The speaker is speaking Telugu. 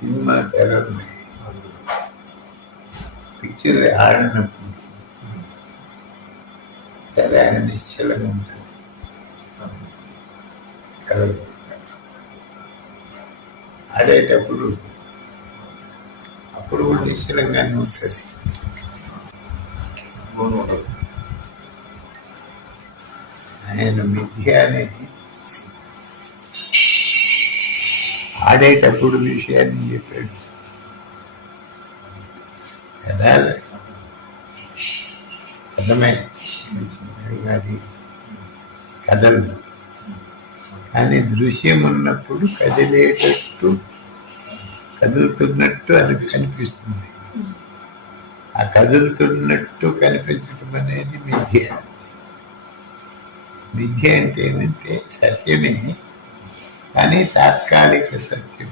సినిమా తెర ఉంది. పిక్చర్ ఆడినప్పుడు తెర నిశ్చలంగా ఉంటుంది. ఆడేటప్పుడు అప్పుడు కూడా నిశ్చలంగానే ఉంటుంది. ఆయన మిథ్య అనేది ఆడేటప్పుడు విషయాన్ని చెప్పాడు కదా. అర్థమే అది కదలదు, కానీ దృశ్యం ఉన్నప్పుడు కదులుతున్నట్టు అది కనిపిస్తుంది. ఆ కదులుతున్నట్టు కనిపించటం అనేది మిథ్య. మిథ్య అంటే ఏంటంటే సత్యమే, కానీ తాత్కాలిక సత్యం.